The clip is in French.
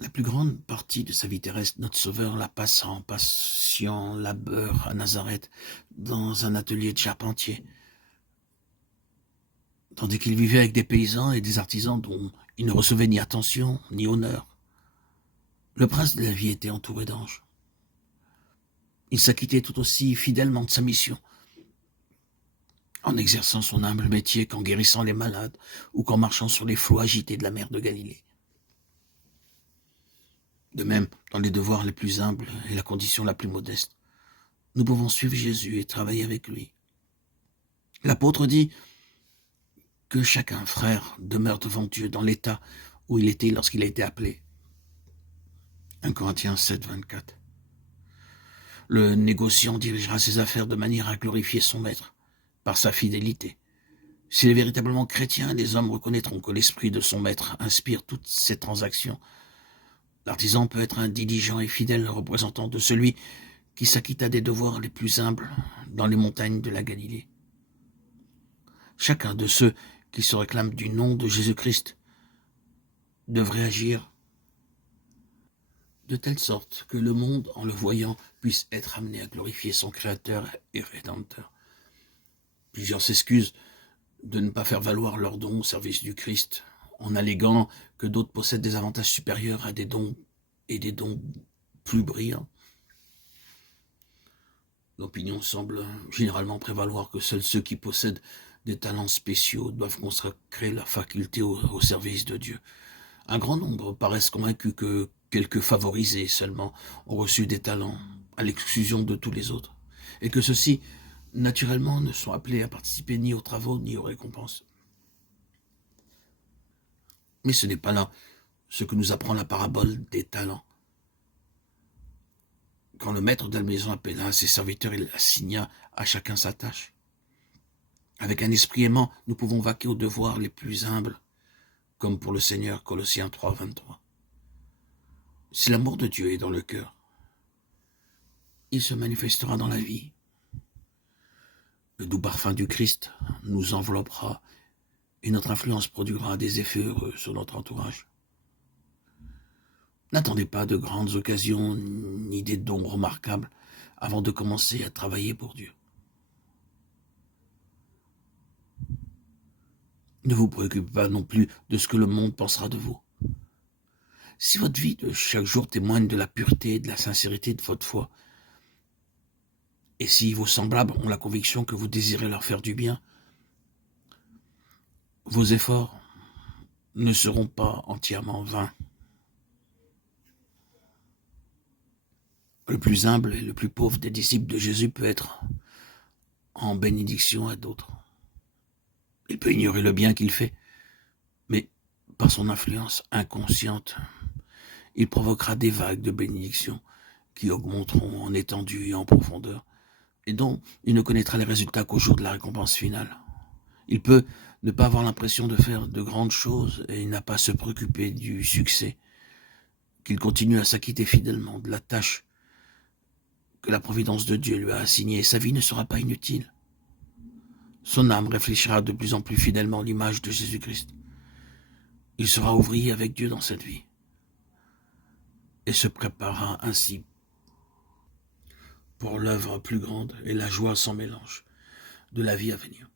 La plus grande partie de sa vie terrestre, notre Sauveur la passa en patient labeur à Nazareth, dans un atelier de charpentier, tandis qu'il vivait avec des paysans et des artisans dont il ne recevait ni attention ni honneur. Le prince de la vie était entouré d'anges. Il s'acquittait tout aussi fidèlement de sa mission, en exerçant son humble métier qu'en guérissant les malades ou qu'en marchant sur les flots agités de la mer de Galilée. De même, dans les devoirs les plus humbles et la condition la plus modeste, nous pouvons suivre Jésus et travailler avec lui. L'apôtre dit que chacun, frère, demeure devant Dieu dans l'état où il était lorsqu'il a été appelé. 1 Corinthiens 7, 24. Le négociant dirigera ses affaires de manière à glorifier son maître par sa fidélité. S'il est véritablement chrétien, les hommes reconnaîtront que l'esprit de son maître inspire toutes ses transactions. L'artisan peut être un diligent et fidèle représentant de celui qui s'acquitta des devoirs les plus humbles dans les montagnes de la Galilée. Chacun de ceux qui se réclament du nom de Jésus-Christ devrait agir de telle sorte que le monde, en le voyant, puisse être amené à glorifier son Créateur et Rédempteur. Plusieurs s'excusent de ne pas faire valoir leurs dons au service du Christ, en alléguant que d'autres possèdent des avantages supérieurs à des dons et des dons plus brillants. L'opinion semble généralement prévaloir que seuls ceux qui possèdent des talents spéciaux doivent consacrer leurs facultés au service de Dieu. Un grand nombre paraissent convaincus que quelques favorisés seulement ont reçu des talents, à l'exclusion de tous les autres, et que ceux-ci, naturellement, ne sont appelés à participer ni aux travaux ni aux récompenses. Mais ce n'est pas là ce que nous apprend la parabole des talents. Quand le maître de la maison appela ses serviteurs, il assigna à chacun sa tâche. Avec un esprit aimant, nous pouvons vaquer aux devoirs les plus humbles, comme pour le Seigneur, Colossiens 3, 23. Si l'amour de Dieu est dans le cœur, il se manifestera dans la vie. Le doux parfum du Christ nous enveloppera et notre influence produira des effets heureux sur notre entourage. N'attendez pas de grandes occasions ni des dons remarquables avant de commencer à travailler pour Dieu. Ne vous préoccupez pas non plus de ce que le monde pensera de vous. Si votre vie de chaque jour témoigne de la pureté et de la sincérité de votre foi, et si vos semblables ont la conviction que vous désirez leur faire du bien, vos efforts ne seront pas entièrement vains. Le plus humble et le plus pauvre des disciples de Jésus peut être en bénédiction à d'autres. Il peut ignorer le bien qu'il fait, mais par son influence inconsciente, il provoquera des vagues de bénédiction qui augmenteront en étendue et en profondeur, et dont il ne connaîtra les résultats qu'au jour de la récompense finale. Il peut ne pas avoir l'impression de faire de grandes choses et il n'a pas à se préoccuper du succès, qu'il continue à s'acquitter fidèlement de la tâche que la providence de Dieu lui a assignée, et sa vie ne sera pas inutile. Son âme réfléchira de plus en plus fidèlement à l'image de Jésus-Christ. Il sera ouvrier avec Dieu dans cette vie et se préparera ainsi pour l'œuvre plus grande et la joie sans mélange de la vie à venir.